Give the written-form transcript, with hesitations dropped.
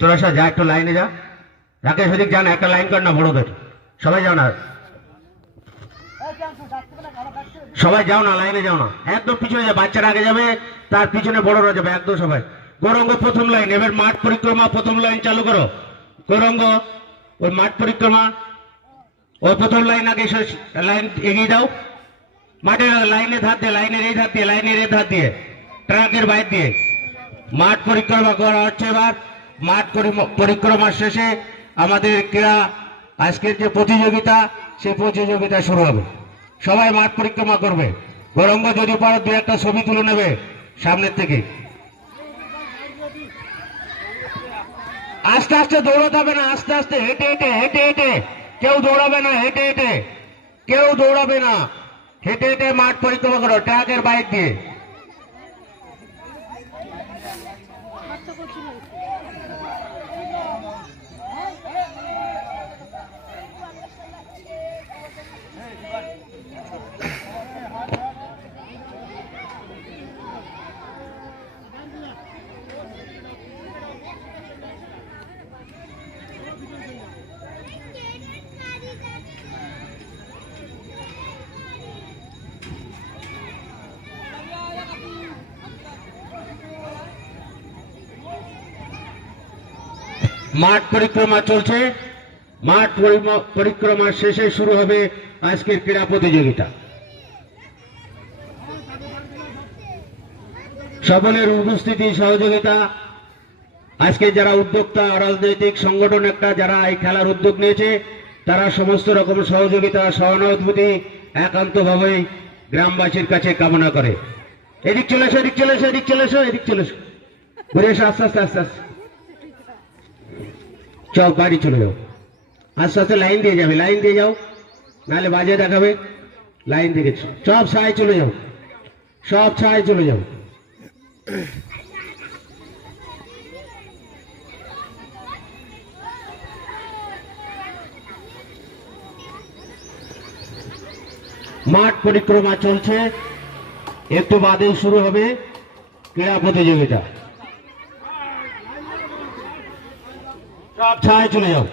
তোরা সব যা, একটু লাইনে যা। রাকেশ ওদিক যান, একটা লাইন কর না বড়দের, সবাই যাও না, সবাই যাও না, লাইনে যাও না, একদম পিছনে যাবে। বাচ্চারা আগে যাবে, তার পিছনে বড়রা যাবে, একদম সবাই। গৌরঙ্গ প্রথম লাইন, এবার মাঠ পরিক্রমা প্রথম লাইন চালু করো। গৌরঙ্গ ওই মাঠ পরিক্রমা ওই প্রথম লাইন আগে লাইন এগিয়ে দাও। মাঠের লাইনে ধার দিয়ে, লাইনের এই ধার দিয়ে, লাইনের এই ধার দিয়ে, ট্রাকের বাইর দিয়ে মাঠ পরিক্রমা করা হচ্ছে। এবার মাঠ পরিক্রমা শেষে আমাদের ক্রীড়া আজকের যে প্রতিযোগিতা, সে প্রতিযোগিতা শুরু হবে। সবাই মাঠ পরিক্রমা করবে। গৌরঙ্গ যদি পারো দু একটা ছবি তুলে নেবে সামনের থেকে। আস্তে আস্তে দৌড়াতে হবে না, আস্তে আস্তে হেঁটে হেঁটে হেঁটে হেঁটে, কেউ দৌড়াবে না, হেঁটে হেঁটে কেউ দৌড়াবে না, হেঁটে হেঁটে মাঠ পরিক্রমা করো ট্রাকের বাইক দিয়ে। মাঠ পরিক্রমা চলছে। মাঠ পরিক্রমা শেষে শুরু হবে আজকের ক্রীড়া প্রতিযোগিতা। সকলের উপস্থিতি সহযোগিতা, আজকে যারা উদ্যোক্তা রাজনৈতিক সংগঠন একটা যারা এই খেলার উদ্যোগ নিয়েছে, তারা সমস্ত রকম সহযোগিতা সহানুভূতি একান্তভাবে গ্রামবাসীর কাছে কামনা করে। এদিক চলে এসো, এদিক চলে এসো, এদিক চলে এসো, এদিক চলে এসো, ঘুরে এসো, আস্তে আস্তে আস্তে আস্তে চল, বাড়ি চলে যাও, আস্তে আস্তে লাইন দিয়ে যাবে, লাইন দিয়ে যাও, নাহলে বাজে দেখাবে। লাইন দিয়ে সব ছায় চলে যাও, সব ছায় চলে যাও। মাঠ পরিক্রমা চলছে, একটু বাদে শুরু হবে ক্রীড়া প্রতিযোগিতা। সব ছায় চলে যাও।